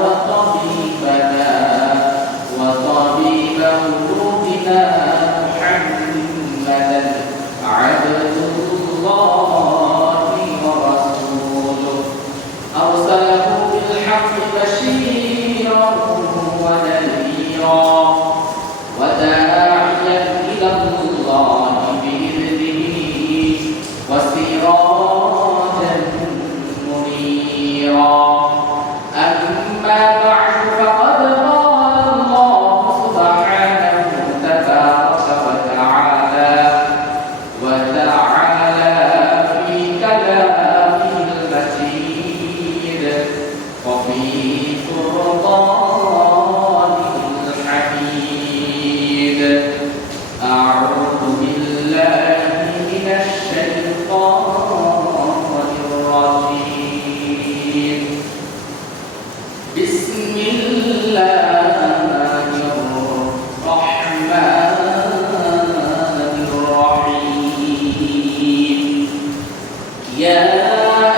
وطبيبنا وطبيب قلوبنا محمدا عبد الله ورسوله أرسله بالحق بشيرا ونذيرا وداعيا إلى الله بإذنه وسراجا منيرا أما بعد فقد قال الله سبحانه تبارك وتعالى في كلامه المجيد وفي فرقانه الحميد أعوذ بالله من الشيطان الرجيم بسم الله الرحمن الرحيم يا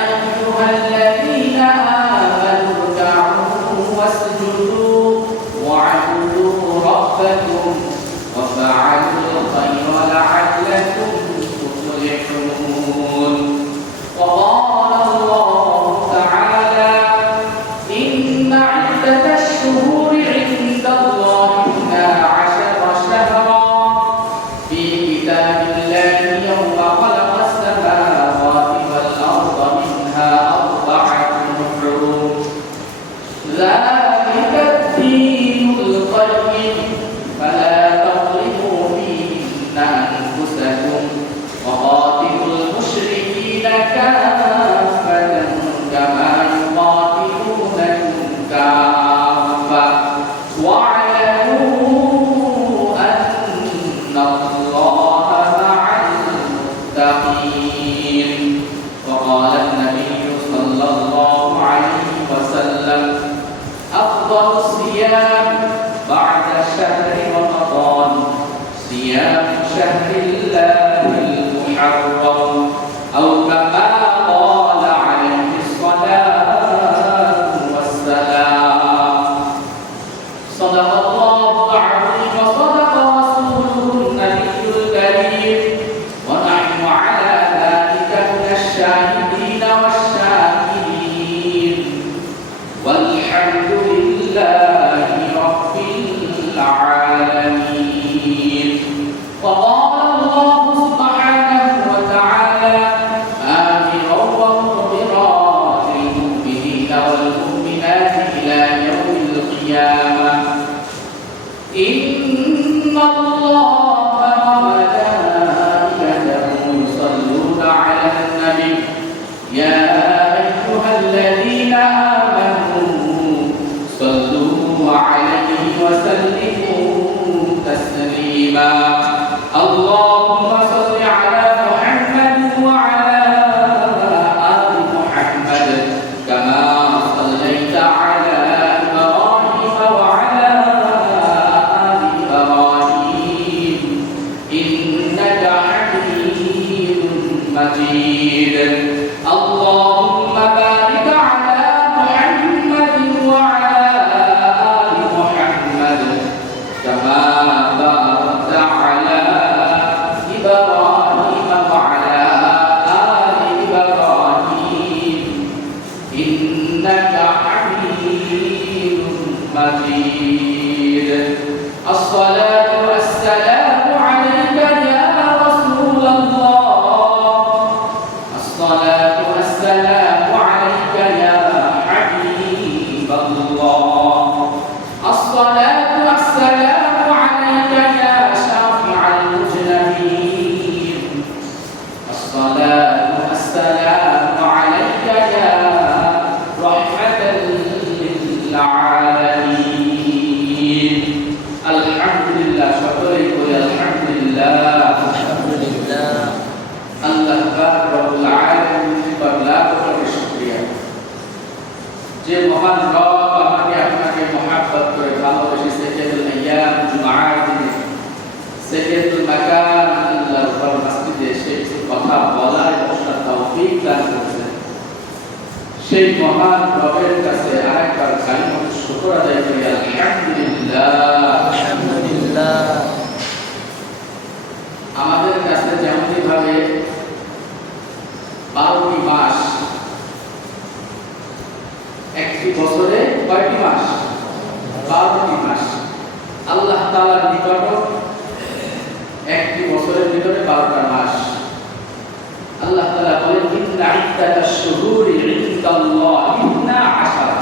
أيها الذين آمنوا اركعوا واسجدوا واعبدوا ربكم وافعلوا الخير لعلكم تفلحون وقال الله تعالى إن عدة الشهور عند الله 12 شهرا في كتاب الله يوم خلق السماوات والأرض منها 4 حرم ذلك الدين القيم فلا تظلموا فيهن أنفسكم وقاتلوا المشركين كافة كما يقاتلونكم كافة واعلموا أن الله مع المتقين وقال النبي صلى الله عليه وسلم أفضل الصيام بعد شهر رمضان صيام شهر الله المحرم أو كما قال عليه الصلاة والسلام صدق الله العظيم وصدق رسوله النبي الكريم ونحن على ذلك من الشاهدين والشاكرين والحمد لله رب العالمين وقال الله سبحانه وتعالى آمرا ومخبرا للمؤمنين والمؤمنات إلى يوم القيامة إن الله وملائكته يصلون على النبي يا أيها الذين آمنوا صلوا عليه وسلموا تسليما اللهم صل على محمد وعلى آل محمد كما صليت على إبراهيم وعلى آل إبراهيم إنك حميد مجيد اللهم بارك على محمد وعلى آل محمد كما باركت على إبراهيم وعلى آل إبراهيم إنك حميد مجيد الصلاة والسلام عليك يا رسول الله الصلاة والسلام عليك يا حبيب الله الصلاة والسلام عليك يا شافع المذنبين الصلاة والسلام عليك يا رحمة للعالمين الحمد لله شكرا الحمد لله الله رب العالمين بالله شكرا যে মহান রব আমাকে আপনাকে মহব্বত করে ভালোবেসে সেকেন্ডুল আইয়াম জুমার দিনে সেকেন্ডুল মাকান আল্লাহর উপর মসজিদে এসে কথা বলার তৌফিক দান করেছেন সেই মহান রবের কাছে আরেকটা একবার কালিমাত শুকর আদায় করি আলহামদুলিল্লাহ। আমাদের কাছে যেমনই ভাবে 12টি মাস, একটি বছরে কয়টি মাস? 12টি মাস। আল্লাহ তাআলার নিকট একটি বছরের ভিতরে 12টা মাস। আল্লাহ তাআলা বলেন ইন্না ইদ্দাতাশ শুহুরি ইনদাল্লাহি 12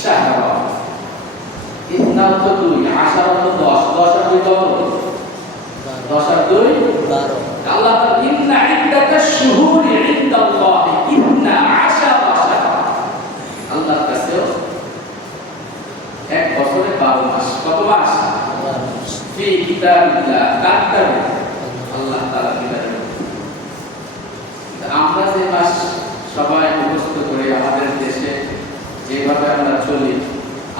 শাহরা। ইন্না তো 2, আশারা তো 10, 10 আর 2 কত? 10 আর 2 12। আল্লাহ তাআলা ইন্না ইদ্দাতাশ শুহুরি ইনদাল্লাহি 12 শাহরা। আল্লাহর কাছেও এক বছরে 12 মাস। কত মাস? 12 মাস। ফি কিতাবিল্লাহ, কার আল্লাহ তাআলার কিতাবে। আমরা যে মাস সবাই মুখস্থ করে আমাদের দেশে যেভাবে আমরা চলি,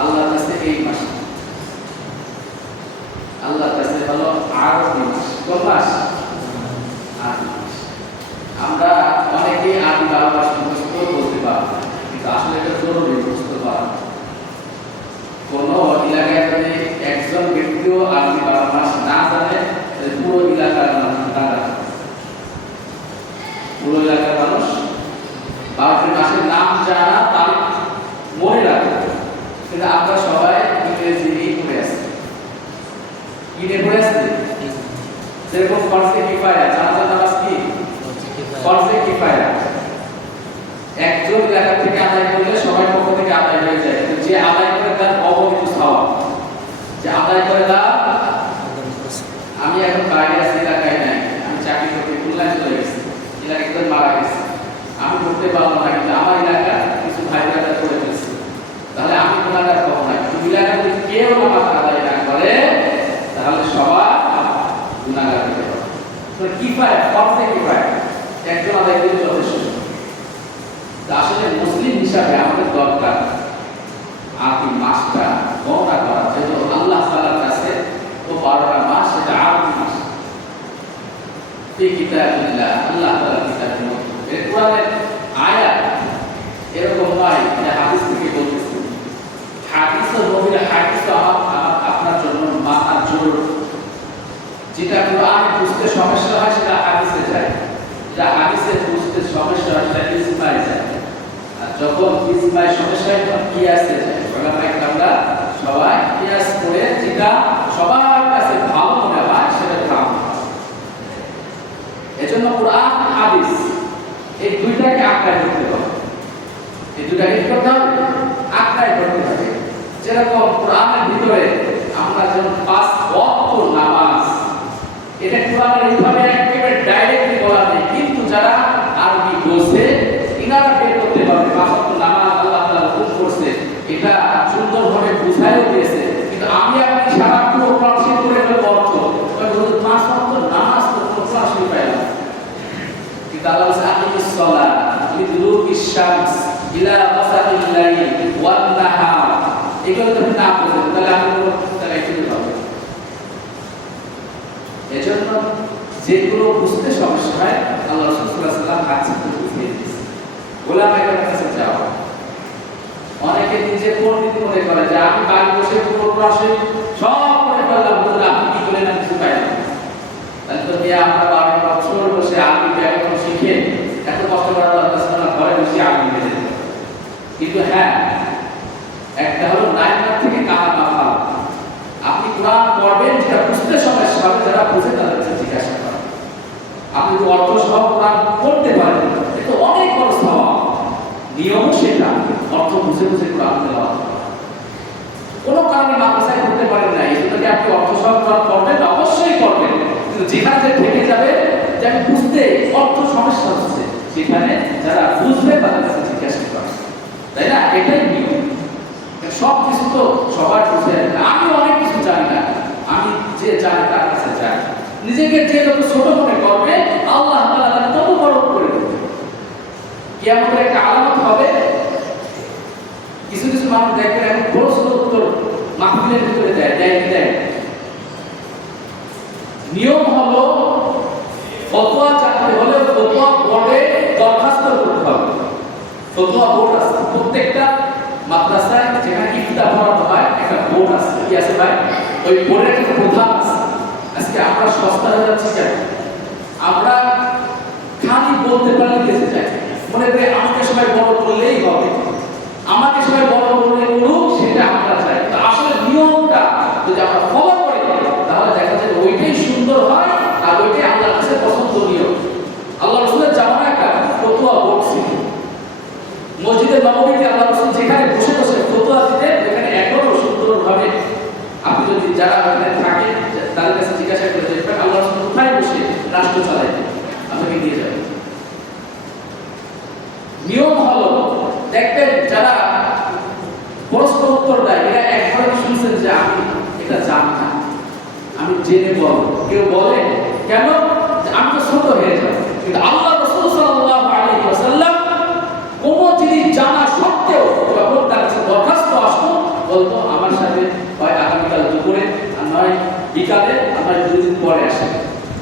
আল্লাহর কাছে এই মাস, আল্লাহর কাছে হলো আরবি মাস। কোন মাস? আরবি মাস। আমরা অনেকে আরবি 12 মাস মুখস্থ বলতে পারবো, কিন্তু আসলে এটা জরুরি মুখস্থ করা। কোন এলাকায় যদি একজন ব্যক্তিও আরবি 12 মাস না জানে, পুরো এলাকার মানুষ না জানে। পুরো এলাকার মানুষ 12টি মাসের নাম জানা, তারিখ মনে রাখে, কিন্তু আমরা সবাই ইংরেজি নিয়ে পড়ে আসছি। কি নিয়ে পড়ে আসছি? যেরকম ফরজে কিফায়া, জানাজার নামাজ কি? ফরজে কিফায়া। একজন এলাকা থেকে আদায় করলে সবাই পক্ষ থেকে আদায় হয়ে যায়, কিন্তু যে আদায় করে তার অবহিত সওয়াব, যে আদায় করে তার। আমি এখন বাইরে আছি, এলাকায় নাই, আমি চাকরি করতে খুলনায় চলে গেছি, এলাকা একজন মারা গেছে, আমি করতে পারবো না, কিন্তু আমার এলাকা কিছু ভাই ব্রাদার করে ফেলছে, তাহলে আমি গুনাহগার হব না। কিন্তু এলাকায় যদি কেউ নামাজ আদায় না করে, তাহলে সবাই গুনাহগার হতে পারে। তো কিফায়া, ফরজে কিফায়া, একজন আদায় করলে যথেষ্ট। আসলে মুসলিম হিসাবে আমাদের দরকার আরবি মাসটা গণনা করা, যেহেতু আল্লাহ তাআলার কাছে ও 12টা মাস, সেটা আরবি মাস। এই কিতাবিল্লাহ, আল্লাহ তাআলার কিতাবের মধ্যে এই কোরআনের আয়াত এরকম নয় যে হাদিস থেকে বলতেছি। হাদিস ও নবীর হাদিস আপনার জন্য মানার জরুরি। যেটা কোরআনে বুঝতে সমস্যা হয় সেটা হাদিসে যায়, যেটা হাদিসে বুঝতে সমস্যা হয় সেটা ইজমায় যায়। আর যখন ইজমায় সমস্যা হয় তখন কিয়াসে যায়। আমরা সবাই কিয়াস করে যেটা সবার কাছে ভালো মনে হয় সেটা গ্রহণ করি। এজন্য কোরআন হাদিস এই দুইটাকে আঁকড়ায় ধরতে হবে। এই দুইটাকে কি করতে হবে? আঁকড়ায় ধরতে হবে। যেরকম কোরআনের ভিতরে আমরা যখন 5 ওয়াক্ত নামাজ, এটা কোরআনের এইভাবে একেবারে ডাইরেক্টলি বলা নেই, কিন্তু যারা আরবি বোঝে ইনারা বের করতে পারবে 5 ওয়াক্ত নামাজ আল্লাহ তাআলা হুকুম করছে, এটা সুন্দরভাবে বুঝাইও দিয়েছে। কিন্তু আমি আপনি সারা পুরো কোরআন শেষ করে ফেলবো অর্থ, ওই 5 ওয়াক্ত নামাজ তো কোরআন শেষ পাইলাম, কিন্তু আল্লাহ বলেছে আকিমিস সালাত লিদুলুকিশ শামস ইলা গাসাকিল লাইল ওয়ান নাহার। এগুলো তো না বুঝেন তাহলে আপনি তাহলে একটু পাবেন। এজন্য যেগুলো বুঝতে সমস্যা হয় আল্লাহ রাসূল সাল্লাল্লাহু আলাইহি ওয়াসাল্লাম হাদিস থেকে বুঝিয়ে দিয়েছেন। ওলামাদের কাছে যাও, অনেকে নিজে পণ্ডিত মনে করে যে আমি বাড়ি বসে পুরো ক্লাসে সব করে ফেললাম, বলতে আপনি কি বলেন আমি কিছু পাইলাম। তাহলে তো আমরা 12 বছর বসে আরবি ব্যাকরণ শিখে এত কষ্ট করার দরকার না, ঘরে বসে আরবি মেরে দেব। কিন্তু হ্যাঁ, একটা হলো 9 মাস থেকে কাহা মাফা, আপনি কোরআন পড়বেন যেটা বুঝতে সমস্যা হবে, যারা বুঝে তাদের কাছে জিজ্ঞাসা করেন। আপনি যদি অর্থ সহ কোরআন পড়তে পারেন, এটা অনেক বড় সওয়াব। নিয়ম সেটা অর্থ বুঝে বুঝে কোরআন তেলাওয়াত করা। কোনো কারণে মাদ্রাসায় পড়তে পারেন না, এই জন্য আপনি অর্থ সহ কোরআন পড়বেন, অবশ্যই পড়বেন, কিন্তু যেখানে যে থেকে যাবে যে আমি বুঝতে অর্থ সমস্যা হচ্ছে, সেখানে যারা বুঝবে তাদের কাছে জিজ্ঞাসা করেন, তাই না? এটাই নিয়ম। সব কিছু তো সবার বুঝে না, আমি অনেক কিছু জানি না, আমি যে জানি তার কাছে যাই। নিজেকে যে যত ছোট মনে করবে আল্লাহ তাআলা তাকে তত বড় করে দেবে। কিয়ামতের একটা আলামত হবে, কিছু কিছু মানুষ দেখবেন এখন প্রশ্ন উত্তর মাহফিলের ভিতরে দেয়। নিয়ম হলো ফতোয়া চাইতে হলে ফতোয়া বোর্ডে দরখাস্ত করতে হবে। ফতোয়া বোর্ড আছে, প্রত্যেকটা মাদ্রাসায় যেখানে ইফতার পড়ানো হয় একটা বোর্ড আছে, কি আছে ভাই? ওই বোর্ডের একটা প্রধান আছে। আজকে আমরা সস্তা হয়ে যাচ্ছি কেন? আমরা খালি বলতে পারলে বেঁচে যাই, মনে করি আমাকে সবাই বড় করলেই হবে, আমাকে সবাই বড় করলে করুক, সেটা আমরা চাই। তো আসলে নিয়মটা যদি আমরা ফলো করি তাহলে দেখা যায় ওইটাই সুন্দর হয় আর ওইটাই আল্লাহর কাছে পছন্দনীয়। আল্লাহ রাসূলের জামানায় একটা ফতোয়া বোর্ড ছিল মসজিদে নববীতে। আল্লাহ রাসূল যেখানে বসে বসে ফতোয়া দিতেন ওখানে এখনো সুন্দরভাবে, আপনি যদি যারা ওখানে থাকেন তাদের কাছে জিজ্ঞাসা করে দেখবেন আল্লাহ রাসূল কোথায় বসে রাষ্ট্র চালাইতেন, আপনাকে দিয়ে যাবেন। নিয়ম হলো দেখবেন যারা প্রশ্ন উত্তর দেয় এরা একবার শুনছেন যে আমি এটা জানি না, আমি জেনে বল। কেউ বলে কেন? আমি তো ছোট হয়ে যাব। কিন্তু আল্লাহ রাসূল সাল্লাল্লাহু আলাইহি ওয়াসাল্লাম কোন জিনিস জানা সত্ত্বেও যখন তার কাছে দরখাস্ত আসতো বলতো আমার সাথে হয় আগামীকাল দুপুরে আর নয় বিকালে, আমার দুদিন পরে আসে।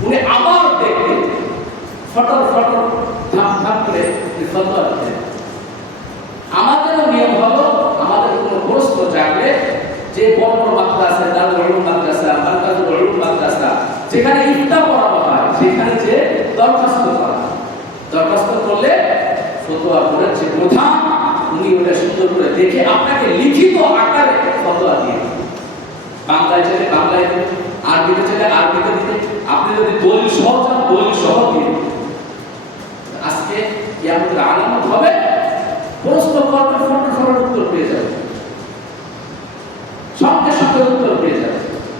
উনি আবার দেখতেন ফটর ফটর ধাপ ধাপ করে ফতোয়া দিতেন। আমাদেরও নিয়ম হলো আমাদের কোনো প্রশ্ন জাগলে যে বড় বড় মাদ্রাসা, দারুল উলুম মাদ্রাসা, মারকাজুল উলুম মাদ্রাসা যেখানে ইফতা পড়ানো হয় সেখানে যে দরখাস্ত করা, দরখাস্ত করলে ফতোয়া করার যে প্রধান উনি ওটা সুন্দর করে দেখে আপনাকে লিখিত আকারে ফতোয়া দিয়ে বাংলায় চাইলে বাংলায় দিতে, আরবিতে চাইলে আরবিতে দিতে, আপনি যদি দলিল সহ চান দলিল সহ দিয়ে। আজকে কিয়ামতের আলামত হবে প্রশ্ন করবে ফটো ফটো উত্তর পেয়ে যাবে, সঙ্গে সঙ্গে উত্তর পেয়ে যাবে।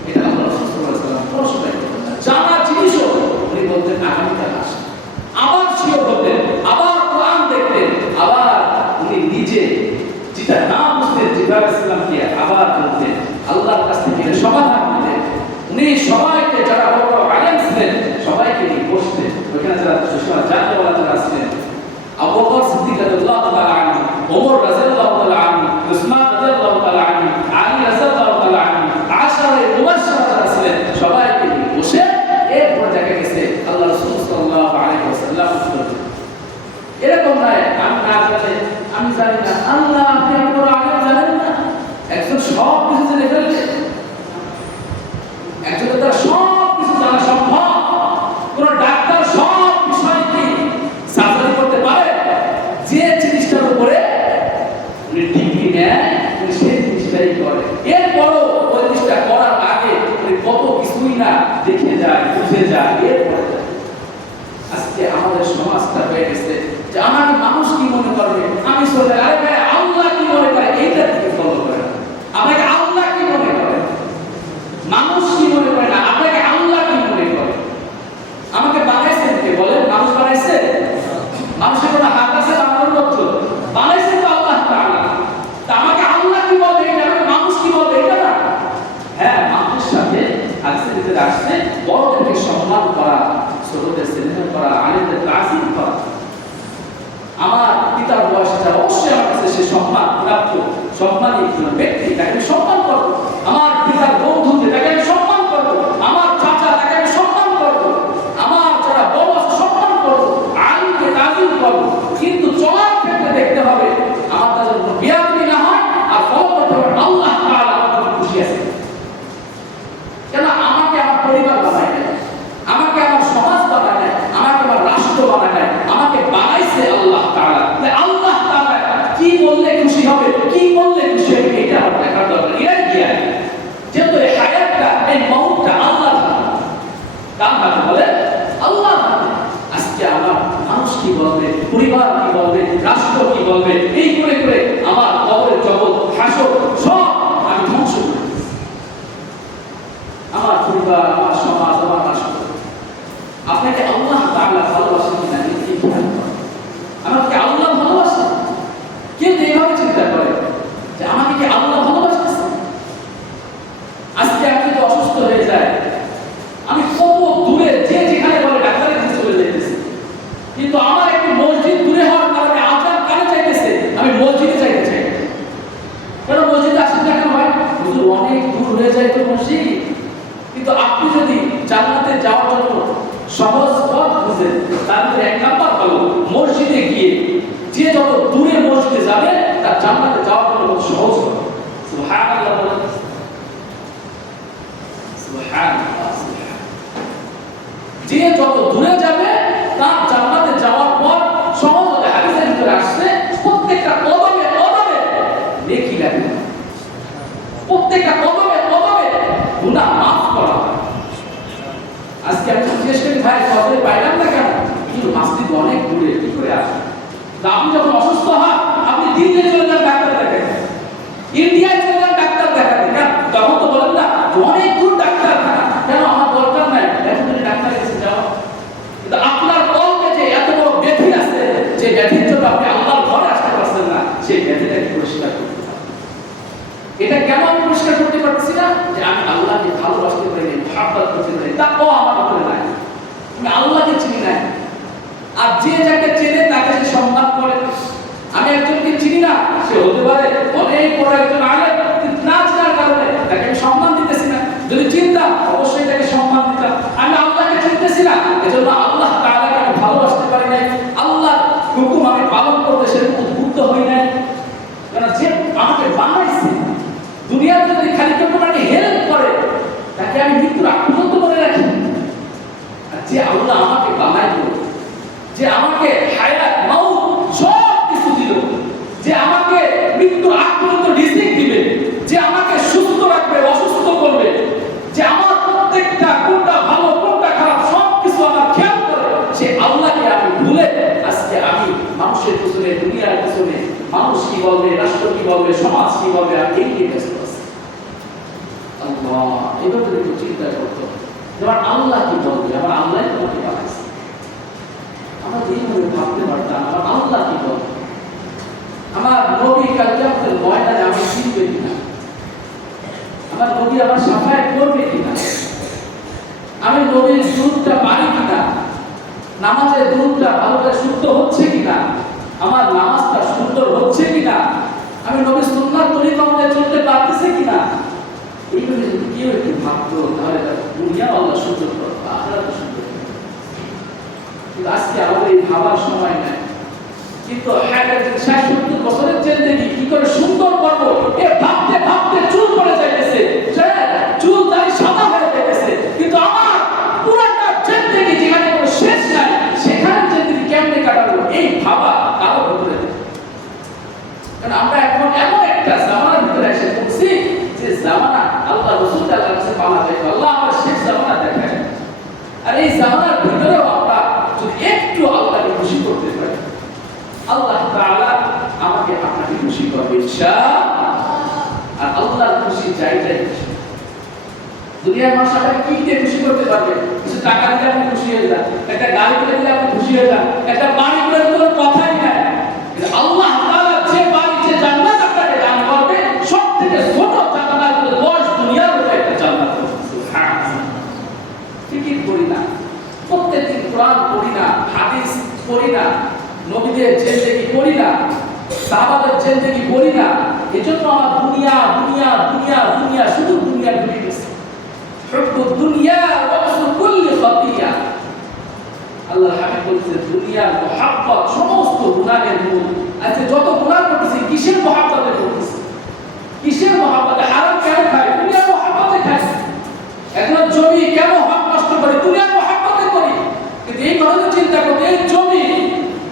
এটা আল্লাহ সাল্লাল্লাহু আলাইহি ওয়াসাল্লাম প্রশ্নই করতেন না। জানা জিনিসও উনি বলতেন আগামীকাল আসে, আবার শিও বলতেন, আবার কোরআন দেখতেন, আবার উনি নিজে যেটা না বুঝতেন জিবরাইল ইসলামকে আবার বলতেন, আল্লাহর কাছ থেকে সমাধান দিতেন। উনি সবাইকে যারা বড় বড় আলেম ছিলেন সবাইকে নিয়ে বসতেন, ওইখানে যারা জাতীয়ওয়ালা যারা ছিলেন আবু বকর সিদ্দিক রাদিয়াল্লাহু তাআলা আনহু, ওমর রাদিয়াল্লাহু তাআলা আনহু, উসমান রাদিয়াল্লাহু তাআলা আনহু, আলী রাদিয়াল্লাহু তাআলা আনহু, আশারে মুবাশশারা যারা ছিলেন সবাইকে নিয়ে বসে এরপর দেখা গেছে আল্লাহ রাসূল সাল্লাল্লাহু আলাইহি ওয়াসাল্লাম এরকম নয় আমি না জানি, আমি জানি না। আল্লাহ আপনি বড় আলেম জানেন না, একজন সব কিছু জেনে ফেলবে, একজনের দ্বারা সব কিছু জানা সম্ভব। কোন ডাক্তার সব বিষয় কি সার্জারি করতে পারে? যে জিনিসটার উপরে উনি ডিগ্রি নেয় উনি সেই জিনিসটাই করে। এরপরও ওই জিনিসটা করার আগে উনি কত কিছুই না দেখে যায়, বুঝে যায়, এরপরে যায়। আজকে আমাদের সমাজটা হয়ে গেছে যে আমাকে মানুষ কি মনে করবে, আমি চলে আরে ভাই আল্লাহ কি মনে করে এইটা থেকে ফলো করে না। আপনাকে আল্লাহ কি মনে করে, মানুষ কি মনে করে না, আপনাকে আল্লাহ কি মনে করে? আমাকে বানাইছেন কে বলেন? মানুষ বানাইছে? মানুষের কোনো হাত আছে বানানোর মতো? বানাইছেন তো আল্লাহ তাআলা। তা আমাকে আল্লাহ কি বলবে এটা, আমাকে মানুষ কি বলবে এটা না। হ্যাঁ, মানুষের সাথে হাদিসে আসছে বড়দেরকে সম্মান করা, ছোটদের স্নেহ করা, আলেমদের তাজিম করা। আমার পিতার বয়সটা অবশ্যই আমার কাছে সে সম্মান প্রাপ্ত, সম্মানী একজন ব্যক্তি, তাকে সম্মান করবো। আমার পিতার বন্ধু তাকে আমি সম্মান করবো, আমার চাচা তাকে আমি সম্মান করবো, আমার যারা বড় আছে সম্মান করবো, আলিমকে তাজিম করবো। কিন্তু চলার ক্ষেত্রে দেখতে হবে আমার তাদের কোনো বেয়াদবি না হয়, আর ফলো করতে হবে আল্লাহ তাআলা আমাকে খুশি আছে। কেন আমাকে আমার পরিবার বানায় নাই, আমাকে আমার সমাজ বানায় নাই, আমাকে আমার রাষ্ট্র বানায় নাই, আমাকে বানাইছে আল্লাহ তাআলা। আল্লাহ তাআলা কি বললে খুশি হবে, কি বললে খুশি হবে এটা আমার দেখার দরকার। এর জ্ঞান যেহেতু এই হায়াতটা, এই মওতটা আল্লাহ কার হাতে বলে? আল্লাহ হাতে। আজকে আমার মানুষ কি বলবে, পরিবার কি বলবে, রাষ্ট্র কি বলবে, এই করে করে আমার কবরের জগৎ, হাসর সব আমি ধ্বংস করে দিয়েছি। আমার পরিবার, আমার সমাজ, আমার রাষ্ট্র। আপনাকে আল্লাহ তাআলা ভালোবাসেন কিনা এই খেয়াল করেন। আমাকে আল্লাহ ভালোবাসেন? কেউ এইভাবে চিন্তা করে যে আমাকে কি আল্লাহ ভালোবাসতেছে? আজকে আমি যদি অসুস্থ হয়ে যায়, আমি কত দূরে যে যেখানে বলে ডাক্তারের কাছে চলে যেতেছি, কিন্তু আমার একটু মসজিদ দূরে হওয়ার কারণে আজান কানে চাইতেছে, আমি মসজিদে যত দূরে যাবে তার জান্নাতে যাওয়ার পর সহজ হাদিসের ভিতরে আসছে প্রত্যেকটা কদমে কদমে নেকি লাগে, প্রত্যেকটা কদমে কদমে গুনাহ মাফ করা। আজকে আমি জিজ্ঞেস করি ভাই কদমে পাইলাম না কেন? কিন্তু মসজিদ অনেক দূরে, কি করে আসবে? আপনি যখন অসুস্থ হন আপনি দিল্লি চলে যান ডাক্তার দেখাতে, ইন্ডিয়ায় চলে যান ডাক্তার দেখাতে, কেন? তখন তো বলেন না অনেক দূর ডাক্তার কেন, আমার দরকার নাই, এখন যদি ডাক্তারের কাছে যাও। কিন্তু আপনার কলবে যে এত বড় ব্যাধি আছে, যে ব্যাধির জন্য আপনি আল্লাহর ঘরে আসতে পারছেন না, সেই ব্যাধিটাকে পরিষ্কার করতে হবে। এটা কেন আমি পরিষ্কার করতে পারছি না? যে আমি আল্লাহকে ভালোবাসতে পারি না, মহব্বত করতে পারি না, তা আমার উপরে নাই, আমি আল্লাহকে চিনি না। আর যে যাকে চেনে তাকে সে সম্মান করে। আমি একজনকে চিনি না, সে হতে পারে অনেক বড় একজন আলেম, না চেনার কারণে তাকে আমি সম্মান দিতেছি না। যদি চিনতাম অবশ্যই তাকে সম্মান দিতাম। আমি আল্লাহকে চিনতেছি না, এজন্য আল্লাহ তাআলাকে আমি ভালোবাসতে পারি নাই, আল্লাহর হুকুম আমি পালন করতে সেরকম উদ্বুদ্ধ হই নাই। কারণ যে আমাকে বানাইছে, দুনিয়াতে যদি খালি কেউ আমাকে হেল্প করে তাকে আমি মৃত্যুর আগ পর্যন্ত মনে রাখি। আর যে আল্লাহ আমাকে বানাইলো, যে আমাকে হায়াত মাউত সব কিছু দিল, যে আমাকে মৃত্যুর আগ পর্যন্ত রিজিক দিবে, যে আমাকে সুস্থ রাখবে, অসুস্থ করবে, যে আমার প্রত্যেকটা কোনটা ভালো কোনটা খারাপ সব কিছু আমার খেয়াল করে, সে আল্লাহকে আমি ভুলে আজকে আমি মানুষের পিছনে, দুনিয়ার পিছনে, মানুষ কি বলবে, রাষ্ট্র কি বলবে, সমাজ কি বলবে, আমি এই নিয়ে ব্যস্ত আছি। আল্লাহ এভাবে একটু চিন্তা করতে হবে, যেমন আল্লাহ কি বলবে, আমার আল্লাহ তোমাকে বানাইছে। আমরা এইভাবে ভাবতে পারতাম আমার আল্লাহ কি বলবে, আমার নবী কিয়ামতের ময়দানে আমাকে চিনবে কিনা, আমার নবী আমার শাফায়াত করবে কিনা, আমি নবীর দুরূদটা পারি কিনা, নামাজের দুরূদটা ভালো করে শুদ্ধ হচ্ছে কিনা, আমার নামাজটা সুন্দর হচ্ছে কিনা, আমি নবীর সুন্নাত তরিকা অনুযায়ী চলতে পারতেছি কিনা। এইভাবে যদি কেউ একটু ভাবতো তাহলে দুনিয়া আল্লাহ সুন্দর করবে, আখিরাত সুন্দর করবে। কিন্তু আজকে আমাদের এই ভাবার সময় নাই। কিন্তু 60-70 বছরের জিন্দেগি কি করে সুন্দর করবো এ ভাবতে ভাবতে চুল পড়ে যাইতেছে, চুল দাড়ি সাদা হয়ে যাইতেছে। কিন্তু আমার পুরাটা জিন্দেগি যেখানে কোনো শেষ নাই, সেখানে জিন্দেগি কেমনে কাটাবো এই ভাবা কারো ভিতরে নেই। কারণ আমরা এখন এমন একটা জামানার ভিতরে এসে পড়ছি যে জামানা আল্লাহ রাসূল আল্লাহর কাছে পাওয়া যায়, আল্লাহ আমার শেষ জামানা দেখায়। আর এই জামানার ভিতরেও আমরা যদি একটু আল্লাহকে খুশি করতে পারি, আল্লাহ তাআলা আমাকে আপনাকে খুশি করবে ইনশাআল্লাহ। আর আল্লাহর খুশি চাইলে দুনিয়ার মানুষ আপনাকে কি দিয়ে খুশি করতে পারবে? কিছু টাকা দিলে আপনি খুশি হয়ে যান, একটা গাড়ি কিনে দিলে আপনি খুশি হয়ে যান, একটা বাড়ি করে দিলে কথাই নাই। কিন্তু আল্লাহ তাআলা যে বাড়ি, যে জান্নাত আপনাকে দান করবে, সবথেকে ছোট জান্নাত হলো 10 দুনিয়ার মতো একটা জান্নাত। সুবহানাল্লাহ। ফিকির করি না, প্রত্যেকদিন কোরআন পড়ি না, হাদিস পড়ি না, নবীদের জিন্দেগি পড়ি না, সাহাবাদের জিন্দেগি পড়ি না। এজন্য আমার দুনিয়া দুনিয়া দুনিয়া দুনিয়া শুধু দুনিয়া ঢুকে গেছে। হুব্বুদ দুনিয়া ওয়া আসলু কুল্লি খাতিয়া। আল্লাহর হাবিব বলেছেন দুনিয়ার মুহাব্বত সমস্ত গুনাহের মূল। আজকে যত গুনাহ করতেছি কিসের মুহাব্বতে করতেছি? কিসের মুহাব্বতে? হারাম কেন খাই? দুনিয়ার মুহাব্বতে খাই। এখন জমি কেন হক নষ্ট করি? দুনিয়ার মুহাব্বতে করি। কিন্তু এই কথা চিন্তা করতে, এই জমি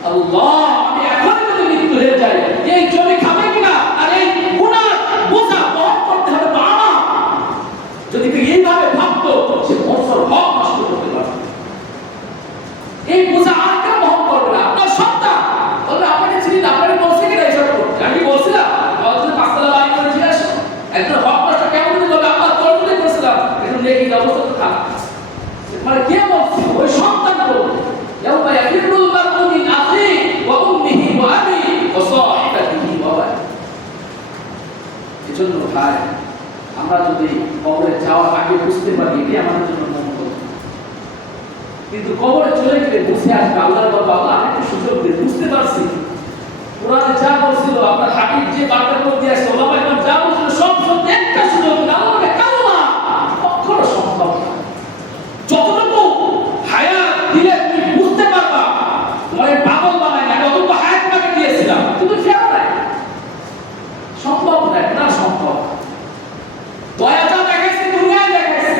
আল্লাহ আমি এখন যদি মৃত্যু হয়ে যায় এই জমি খাবে কিনা, আর এই গুনাহ বোঝা বহন করতে হবে না। যদি এইভাবে ভাবতো সে বছর হক নষ্ট করতে পারবে। এই বোঝা আর কেউ বহন করবে না। আপনার সন্তান বলবে আপনাকে চিনি না, আপনাকে বলছে কিনা এইসব করতে? আমি বলছিলাম আমাদের 5 তলা বাড়ি করে ফিরে আসো, একজন হক নষ্ট কেমন যদি বলবে আল্লাহ তোর বলে করেছিলাম, এখন নেকি অবস্থা তো খারাপ। মানে কে বলছে? ওই সন্তান বলবে ইয়াউমা ইয়াফিরুল মার'উ মিন আখিহি ওয়া উম্মিহি ওয়া আবিহি ওয়া সাহিবাতিহি ওয়া বানিহি। এজন্য ভাই আমরা যদি কবরে যাওয়ার আগে বুঝতে পারি এটাই আমাদের জন্য মঙ্গল। কিন্তু কবরে চলে গেলে বুঝে আসবে আল্লাহর বাবা আল্লাহ একটু সুযোগ দিয়ে বুঝতে পারছি কোরআনে যা বলছিল, আপনার হাবিব যে বার্তাগুলো দিয়ে আসছে, ওলামা ইমাম যা বলছিল সব সত্যি, একটা সুযোগ না আল্লাহকে কাল্লা কখনো সম্ভব না। যতটুকু হায়াত দিলে তুমি বুঝতে পারবা তোমার পাগল বানায় না, যতটুকু হায়াত তোমাকে দিয়েছিলাম কিন্তু ফেরা নাই, সম্ভব না সম্ভব। দয়া যা দেখাইছে দুনিয়ায় দেখাইছে,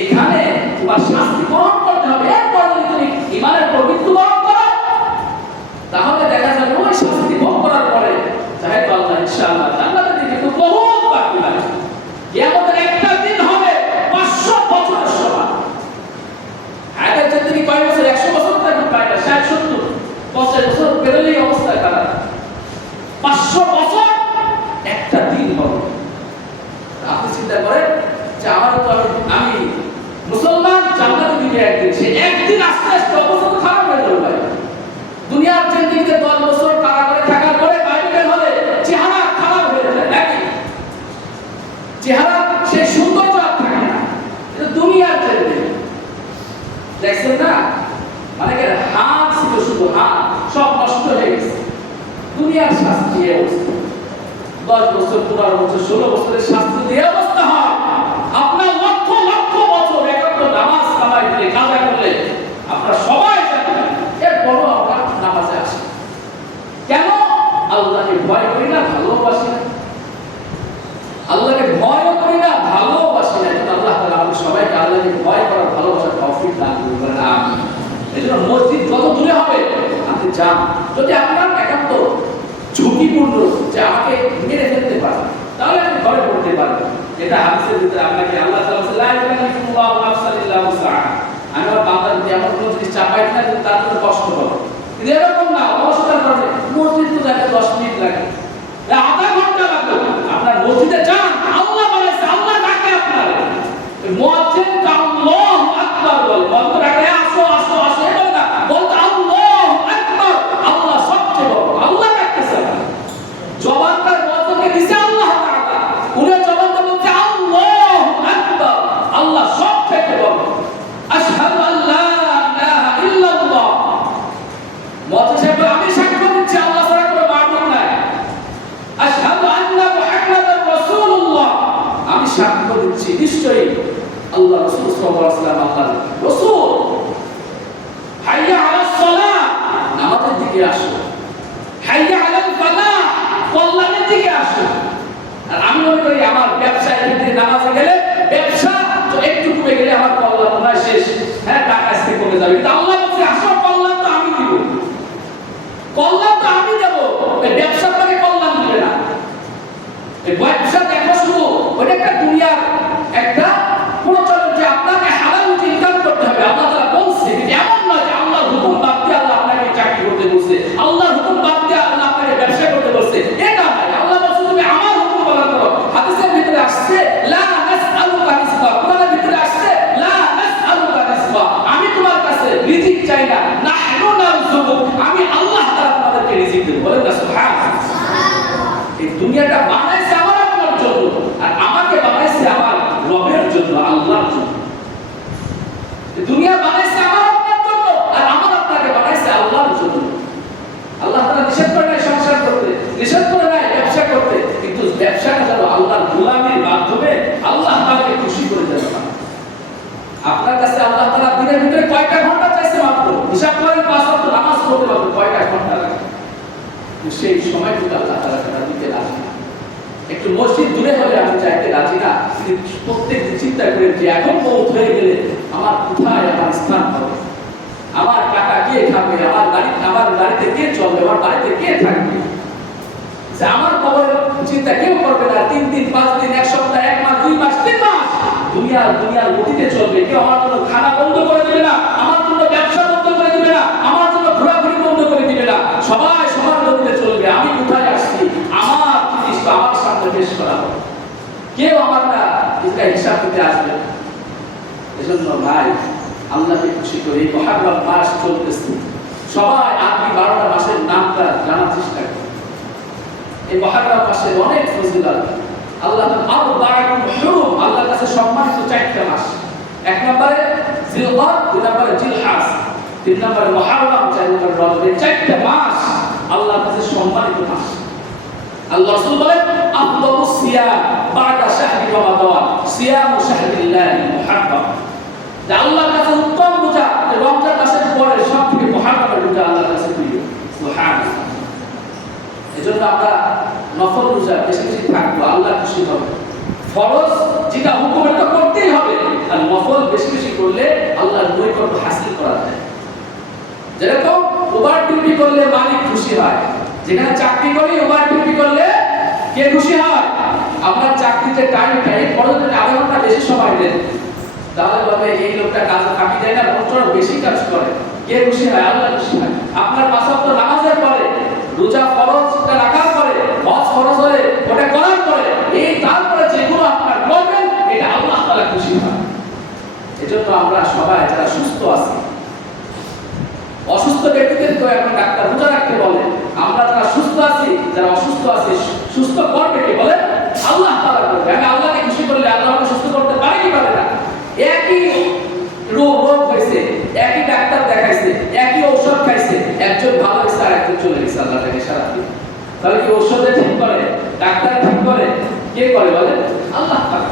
এখানে তোমার শাস্তি গ্রহণ করতে হবে, এরপর ইনশাআল্লাহ জান্নাতে কিন্তু বহুত বাকি আছে। কিয়ামতের একটা দিন হবে 500 বছরের সমান। আগের জিন্দগি কয় বছর? 100 বছর তো পায় না, 60 70 50 বছর পেরোলেই অবস্থা খারাপ। 500 বছর একটা দিন হবে। আপনি চিন্তা করেন যে আমার তো আমি মুসলমান জান্নাতে দিবে একদিন, সে একদিন আস্তে আস্তে অবস্থা তো খারাপ হয়ে যাবে ভাই। দুনিয়ার জিন্দগিতে 10 বছর কারাগারে থাকার পরে বাইরে বের হলে চেহারা খারাপ হয়ে যায় নাকি? চেহারা সে সৌন্দর্য আর থাকে না। এটা দুনিয়ার জিন্দগি। দেখছেন না, মানে হাত ছিল শুধু হাত, সব নষ্ট হয়ে গেছে। দুনিয়ার শাস্তি এই অবস্থা। 10 বছর 15 বছর 16 বছরের শাস্তি দিয়ে অবস্থা হয়। আপনার লক্ষ লক্ষ বছর একত্র নামাজ কামাই দিলে কাজা করলে আপনারা সবাই জানেন এরপরও আমরা নামাজে আসি কেন? আল্লাহকে ভয় করি না, ভালোবাসি না। আল্লাহকে ভয় করি না, ভালোবাসি না। আল্লাহ তাআলা আমাদের সবাইকে আল্লাহকে ভয় করার ভালোবাসার তৌফিক দান করুন। আমিন। এজন্য মসজিদ যত দূরে হবে আপনি যান। যদি আপনার একান্ত ঝুঁকিপূর্ণ যে আমাকে মেরে ফেলতে পারে, তাহলে আপনি ঘরে পড়তে পারবেন। এটা হাদিসের ভিতরে আপনাকে আল্লাহ তাআলা বলেছেন, লা ইউকাল্লিফুল্লাহু নাফসান ইল্লা উসআহা। আমি আমার বান্দার প্রতি এমন কোনো জিনিস চাপাই না যে তার জন্য কষ্ট হবে। কিন্তু এরকম না, অবস্থার কারণে মসজিদ তো যাইতে 10 মিনিট লাগে, আধা ঘন্টা লাগবে। আপনার মসজিদে যান, আল্লাহ বলেছে, আল্লাহ ডাকে আপনার। মুয়াজ্জিন আল্লাহু আকবার বলে, বলতে ডাকে আসো আসো আসো, এটা না, বলতে আল্লাহু আকবার, আল্লাহ সবচেয়ে বড়। আল্লাহ ডাকতেছে, জবানটা মুয়াজ্জিনকে দিছে আল্লাহ তাআলা, উনি জবানটা বলছে আল্লাহু আকবার, আল্লাহ সবচেয়ে বড়। আশহাদু আল্লা ইলাহা ইল্লাল্লাহ, মুয়াজ্জিন সাহেব আমি সাক্ষ্য দিচ্ছি আল্লাহ ছাড়া কোনো মাবুদ নাই। আশহাদু আন্না মুহাম্মাদার রাসূলুল্লাহ, আমি সাক্ষ্য দিচ্ছি নিশ্চয়ই আল্লাহ রাসূল সাল্লাল্লাহু আলাইহি ওয়াসাল্লাম আল্লাহর রাসূল। হাইয়া আলাস সালাহ, নামাজের দিকে আসো। হাইয়া আলাল ফালাহ, কল্যাণের দিকে আসো। আর আমি মনে করি আমার ব্যবসায় ক্ষেত্রে নামাজে গেলে ব্যবসা তো একটু কমে গেলে আমার কল্যাণ প্রায় শেষ, হ্যাঁ টাকা আসতে কমে যাবে। কিন্তু আল্লাহ বলছে আসো, কল্যাণ তো আমি দিব, কল্যাণ তো আমি দেব। এই ব্যবসা থেকে কল্যাণ দিবে না। এই ব্যবসা দেখো শুধু ওটা একটা দুনিয়ার একটা প্রচলন যে আপনাকে হালাল রুজি ইনকাম করতে হবে। আল্লাহ তাআলা বলছে, এমন নয় যে আল্লাহর হুকুম বাদ দিয়ে আল্লাহ আপনাকে চাকরি করতে বলছে, আল্লাহর হুকুম বাদ দিয়ে আল্লাহ আপনাকে ব্যবসা করতে বলছে, এটা নয়। আল্লাহ বলছে তুমি আমার হুকুম পালন করো। হাদিসের ভিতরে আসছে লা নাসআলুকা রিজকা, কোরআনের ভিতরে আসছে লা নাসআলুকা রিজকা, আমি তোমার কাছে রিজিক চাই না, নাহনু নারযুকুক, আমি আল্লাহ তাআলা তোমাদেরকে রিজিক দেব। বলেন না সুবহানাল্লাহ। এই দুনিয়াটা বানাইছে আমার আপনার জন্য, আর আমাকে বানাইছে আমার রবের জন্য, আল্লাহর জন্য। এই দুনিয়া বানাইছে আমার আপনার জন্য, আর আমার আপনাকে বানাইছে আল্লাহর জন্য। আল্লাহ তাআলা নিষেধ করে নাই সংসার করতে, নিষেধ করে নাই ব্যবসা করতে, কিন্তু ব্যবসাটা যেন আল্লাহর গোলামির মাধ্যমে আল্লাহ তাআলাকে খুশি করে দেবে। আপনার কাছে আল্লাহ তাআলা দিনের ভিতরে কয়টা ঘন্টা চাইছে মাত্র? হিসাব করেন, 5 ওয়াক্ত নামাজ পড়তে পারবে কয়টা ঘন্টা লাগে? সেই সময়টুকু আল্লাহ তাআলা সেটা দিতে রাজি না। একটু মসজিদ দূরে হলে আমি চাইতে রাজি না, কিন্তু প্রত্যেকদিন চিন্তা করেন যে এখন মওত হয়ে গেলে আমার কোথায় আমার স্থান হবে, আমার টাকা কে খাবে, আমার গাড়িতে কে চলবে, আমার বাড়িতে কে থাকবে, যে আমার কবরের চিন্তা কেউ করবে না। 3 দিন 5 দিন 1 সপ্তাহ 1 মাস 2 মাস 3 মাস দুনিয়ার গতিতে চলবে। কেউ আমার জন্য খানা বন্ধ করে দিবে না, আমার জন্য ব্যবসা বন্ধ করে দিবে না, আমার জন্য ঘোরাঘুরি বন্ধ করে দিবে না। সবাই সবার গতিতে চলবে। আমি কোথায় আসছি, আমার জিনিসটা আমার সামনে পেশ করা হবে, কেউ আমার না এটা হিসাব দিতে আসবে। এজন্য ভাই আল্লাহকে খুশি করে এই মুহররম মাস চলতেছে, সবাই আরবি 12টা মাসের নামটা জানার চেষ্টা করুন। এই মুহররম মাসের অনেক ফজিলত। আল্লাহ আরবাউন হুরুম, আল্লাহর কাছে সম্মানিত 4টা মাস। 1 নম্বরে জিলকদ, 2 নম্বরে জিলহাজ, 3 নম্বরে মুহররম, 4 নম্বরে রজব। এই 4টা মাস আল্লাহর কাছে সম্মানিত মাস। আল্লাহ রাসূল বলেন আফদালুস সিয়াম বা'দা শাহরি রমাদান সিয়ামু শাহরিল্লাহিল মুহাররম। যে আল্লাহর কাছে উত্তম রোজা রমজান মাসের পরে সবথেকে মুহররমের রোজা আল্লাহর কাছে প্রিয়। সুবহানাল্লাহ। এজন্য আমরা নফল রোজা বেশি বেশি থাকবো, আল্লাহ খুশি হবে। ফরজ যেটা হুকুম এটা করতেই হবে, আর নফল বেশি বেশি করলে আল্লাহর নৈকট্য হাসিল করা যায়। যেরকম ওভার ডিউটি করলে মালিক খুশি হয়, যেখানে চাকরি করি ওভার ডিউটি করলে কে খুশি হয়? আপনার চাকরিতে টাইমটা এই পর্যন্ত আধা ঘন্টা বেশি সময় দেন, তাহলে বলবে এই লোকটা কাজ ফাঁকি দেয় না, বরঞ্চ বেশি কাজ করে। কে খুশি হয়? আল্লাহ খুশি হয়। আপনার পাঁচ ওয়াক্ত নামাজের পরে, রোজা ফরজটা রাখার পরে, হজ ফরজ হলে ওটা করার পরে, এই তারপরে যেগুলো আপনার করবেন, এটা আল্লাহ তাআলা খুশি হয়। এজন্য আমরা সবাই যারা সুস্থ আছি, অসুস্থ ব্যক্তিদেরকে এখন ডাক্তার রোজা রাখতে বলে, আমরা যারা সুস্থ আছি, যারা অসুস্থ আছি, সুস্থ করবে কে বলে? আল্লাহ তাআলা করবে। আমি আল্লাহকে খুশি করলে আল্লাহ আমাকে সুস্থ করতে পারে কি পারে না? একই রোগ হয়েছে, একই ডাক্তার দেখাইছে, একই ঔষধ খাইছে, একজন ভালো হয়েছে আর একজন চলে গেছে আল্লাহ তাকে সারা দিয়ে। তাহলে কি ঔষধে ঠিক করে, ডাক্তার ঠিক করে, কে করে বলে? আল্লাহ তাআলা।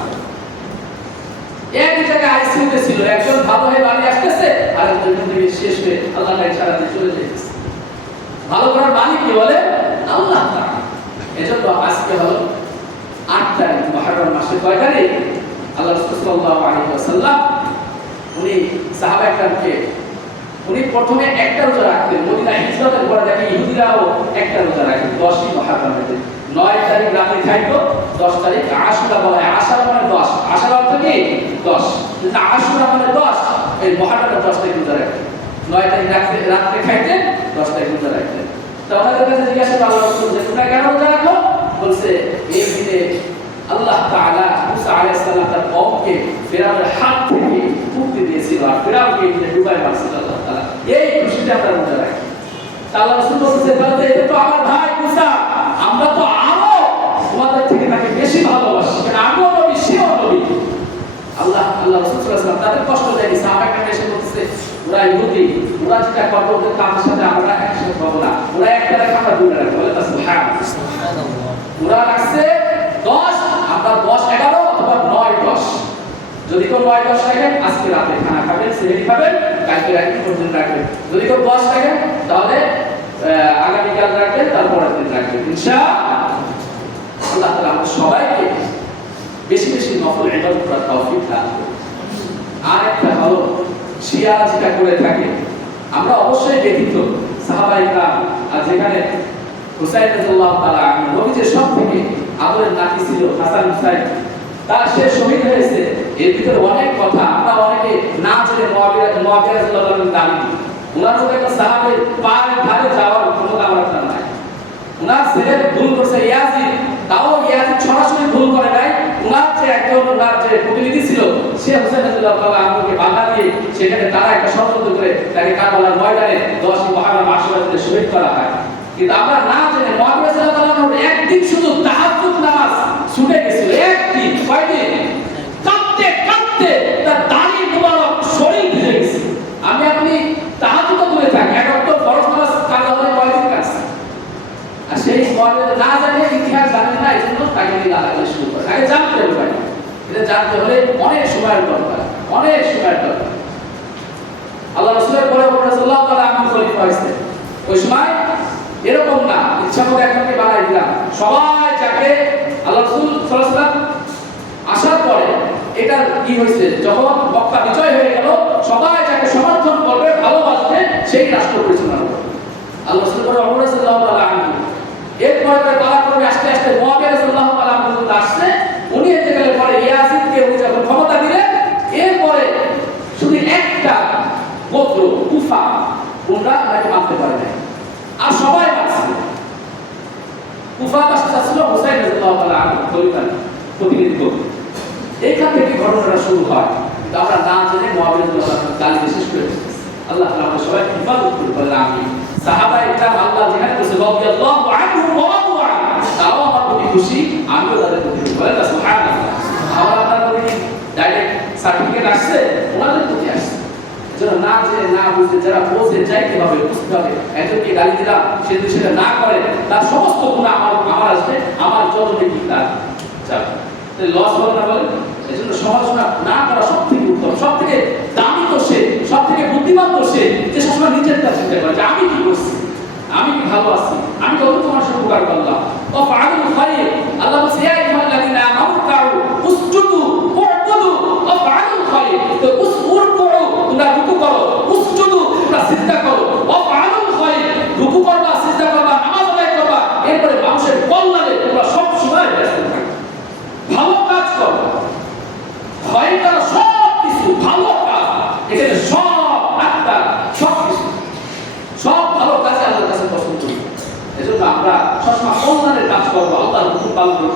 একই জায়গায় আইসিইউতে ছিল, একজন ভালো হয়ে বাড়ি আসতেছে আর একজন জিন্দগি শেষ হয়ে আল্লাহ তাকে সারা দিয়ে চলে যাচ্ছে। ভালো করার মালিক কে বলে? আল্লাহ তাআলা। এজন্য আজকে হলো ৮ তারিখ মুহররম মাসের কয় তারিখ? আল্লাহ রাসূল সাল্লাল্লাহু আলাইহি ওয়াসাল্লাম উনি সাহাবা-য়ে-কেরামকে উনি প্রথমে একটা রোজা রাখতেন। মদিনা হিজরতের পরে দেখি ইহুদিরাও একটা রোজা রাখে 10ই মুহররমের দিন। 9 তারিখ রাতে খাইতো, 10 তারিখ আশুরা বলা হয়। আশুরা মানে 10, আশুরা অর্থ কি? 10। কিন্তু আশুরা মানে 10, এই মুহররমের 10 তারিখ রোজা রাখতেন। 9 তারিখ রাতে খাইতেন, 10 তারিখ রোজা রাখতেন। তো ওনাদের কাছে জিজ্ঞাসা করলো আল্লাহ রাসূল যে তোমরা কেন রোজা রাখো? বলছে এই দিনে আল্লাহ তাআলা মুসা আলাইহিস সালাম তার কওমকে ফিরআউনের হাত থেকে মুক্তি দিয়েছিল আর ফিরআউনকে এই দিনে ডুবাই মারছিল আল্লাহ তাআলা। এই খুশিতে আমরা রোজা রাখি। আল্লাহ রাসূল বলছে তাহলে এটা তো আমার ভাই মুসা, আমরা তো আরো তোমাদের থেকে তাকে বেশি ভালোবাসি, কারণ আমিও নবী, সেও নবী। আল্লাহ রাসূল সাল্লাল্লাহু আলাইহি ওয়াসাল্লাম তাদের কষ্ট দেয়নি। সাহাবায়ে এসে বলতেছে ওরা ইহুদি, ওরা যেটা করবে ওদের তাদের সাথে আমরা একসাথে হবো না, ওরা একটা রাখা আমরা দুইটা রাখবো। বলে সুবহানাল্লাহ। ওরা রাখছে 10, আমরা 10 11 অথবা 9 10। যদি কেউ 9 10 রাখেন আজকে রাতে খানা খাবেন, সেহরি খাবেন, কালকে রাখবেন, পরদিন রাখবেন। যদি কেউ 10 রাখেন তাহলে আগামীকাল রাখবেন, তারপরের দিন রাখবেন ইনশাআল্লাহ। আল্লাহ তাআলা আমাদের সবাইকে বেশি বেশি নফল ইবাদত করার তৌফিক দান করুন। আর একটা হলো শিয়ারা যেটা করে থাকে, আমরা অবশ্যই ব্যতীত সাহাবায়ে-কেরাম আর যেখানে হুসাইন রাদিয়াল্লাহু তাআলা আনহু নবীজির সব থেকে আদরের নাতি ছিল হাসান হুসাইন, তার সে শহীদ হয়েছে। এর ভিতরে অনেক কথা আমরা অনেকে না জেনে মুআবিয়া রাদিয়াল্লাহু আনহু দাবি করি। ওনার মতো একটা সাহাবীর পায়ের ধারে যাওয়ার ক্ষমতা আমার নাই। ওনার ছেলে ভুল করছে ইয়াজিদ, তাও ইয়াজিদ সরাসরি ভুল করে নাই। ওনার যে একজন ওনার যে প্রতিনিধি ছিল সে হুসাইন রাদিয়াল্লাহু তাআলা আনহুকে বাধা দিয়ে সেখানে তারা একটা ষড়যন্ত্র করে তাকে কারবালার ময়দানে 10ই মুহররম আশুরাতে শহীদ করা হয়। কিন্তু আমরা না জেনে মুআবিয়া রাদিয়াল্লাহু আনহু একদিন শুধু তাহাজ্জুদ নামাজ ছুটে গেছিল। একদিন কয়দিন কাঁদতে কাঁদতে তার দাড়ি মুবারক শরীর ভিজে গেছে। আমি আপনি তাহাজ্জুদ করে থাকি, এক ওয়াক্ত ফরজ নামাজ কাজা হলে কয়দিন কাছে। আর সেই মুআবিয়া না জানে, ইতিহাস জানে না, এজন্য তাকে নিয়ে গালাগালি শুরু করে। আগে জানতে হবে ভাই, এটা জানতে হলে অনেক সময়ের দরকার, অনেক সময়ের দরকার। আল্লাহ রাসূলের পরে ওমর রাদিয়াল্লাহু তাআলা আনহু খলিফা হয়েছে। ওই সময় এরকম না ইচ্ছা মতো একজনকে বানাই দিলাম, সবাই যাকে আল্লাহ রাসূল সাল্লাল্লাহু আলাইহি ওয়াসাল্লাম আসার পরে এটা কি হয়েছে, যখন মক্কা বিজয় হয়ে গেল সবাই যাকে সমর্থন করবে, ভালোবাসবে, সেই রাষ্ট্র পরিচালনা করবে। আল্লাহ রাসূলের পরে ওমর রাদিয়াল্লাহু তাআলা আনহু, এরপরে তারা করবে আস্তে আস্তে মুআবিয়া রাদিয়াল্লাহু তাআলা আনহু আসছে। উনি এতে গেলে পরে ইয়াজিদকে উনি যখন ক্ষমতা দিলেন, এরপরে শুধু একটা গোত্র কুফা ওরা তাকে মানতে পারে না, আর সবাই মানছে। কুফা বাসা ছিল হুসাইন রাদিয়াল্লাহু তাআলা আনহু খলিফার প্রতিনিধিত্ব। এইখান থেকে ঘটনাটা শুরু হয়। কিন্তু আমরা না জেনে মুআবিয়া রাদিয়াল্লাহু তাআলা গালি বিশেষ করে আল্লাহ তাআলা আমাদের সবাই ইবাদত করতে পারে। আমিন। সাহাবায়ে-কেরাম আল্লাহ যেখানে বলেছে রাদিয়াল্লাহু আনহু ওয়া রাদু আনহু, তারাও আমার প্রতি খুশি, আমিও তাদের প্রতি খুশি। বলেন না সুবহানাল্লাহ। আমার আপনার প্রতি ডাইরেক্ট সার্টিফিকেট আসছে, ওনাদের প্রতি আসছে। এজন্য না জেনে না বুঝে যারা বোঝে যাইতে হবে, বুঝতে হবে। একজনকে গালি দিলাম, সে যদি সেটা না করে তার সমস্ত গুনাহ আমার আসবে, আমার যত নেকি তার যাবে। তাই লস হবে না বলেন। এজন্য সমালোচনা না করা সবথেকে উত্তম, সবথেকে দামি তো সে, সবথেকে বুদ্ধিমান তো সে যে সবসময় নিজের কাজ চিন্তা করে যে আমি কি করছি, আমি কি ভালো আছি, আমি কত তোমার সাথে উপকার করলাম। ও ফাআলুল খায়র, আল্লাহ বলছে ইয়া আইয়ুহাল্লাযীনা আমানু তাউ উসজুদু ওয়া'বুদু ওয়া ফাআলুল খায়র। তো উসজুদু তোমরা রুকু করো, উসজুদু তোমরা সিজদা করো, ওয়া ফাআলুল খায়র রুকু করবা, সিজদা করবা, নামাজ আদায় করবা, এরপরে মানুষের কল্যাণে তোমরা সব সময়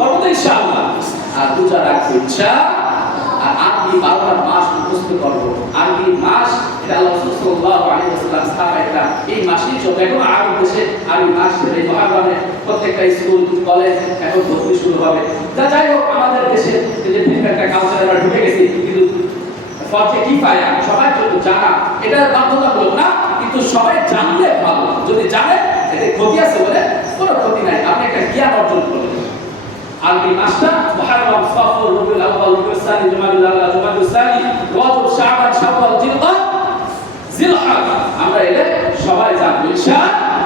করবো তো ইনশাআল্লাহ। আর রোজা রাখবো ইনশাআল্লাহ। আর আরবি 12 মাস মুখস্থ করবো। আরবি মাস এটা আল্লাহ সাল্লাল্লাহু আলাইহি ওয়াসাল্লাম সাহাবায়েরা এই মাসেই যত এখন আরব দেশে আরবি মাস এই মুহররমে প্রত্যেকটা স্কুল কলেজ এখন ভর্তি শুরু হবে। যাই হোক আমাদের দেশে যে একটা কালচার আমরা ঢুকে গেছি, কিন্তু ফরজে কিফায়া সবাই যত জানা এটা বাধ্যতামূলক না, কিন্তু সবাই জানলে ভালো। যদি জানে এতে ক্ষতি আছে বলে কোনো ক্ষতি নাই, আপনি একটা জ্ঞান অর্জন করবেন। আরবি মাসটা মুহররম, সফর, রবিউল আউয়াল, রবিউল সানি, জুমাদুল আউয়াল, জুমাদুল সানি, রজব, শাবান, শাওয়াল, জিলহজ আমরা এটা সবাই জানবো ইনশাআল্লাহ।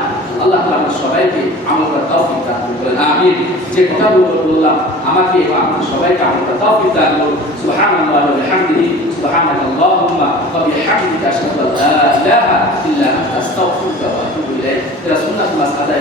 আল্লাহ তাআলা সবাইকে আমল করার তৌফিক দান করুন, আমিন। যে কথাগুলো বললাম আমাকে এবং আপনাদের সবাইকে আমল করার তৌফিক দান করুন। সুবহানাল্লাহি ওয়া বিহামদিহি, সুবহানাকাল্লাহুম্মা ওয়া বিহামদিকা আশহাদু আল্লা ইলাহা ইল্লা আনতা আস্তাগফিরুকা ওয়া আতুবু ইলাইক। এটা সুন্নাতুল মাসআলা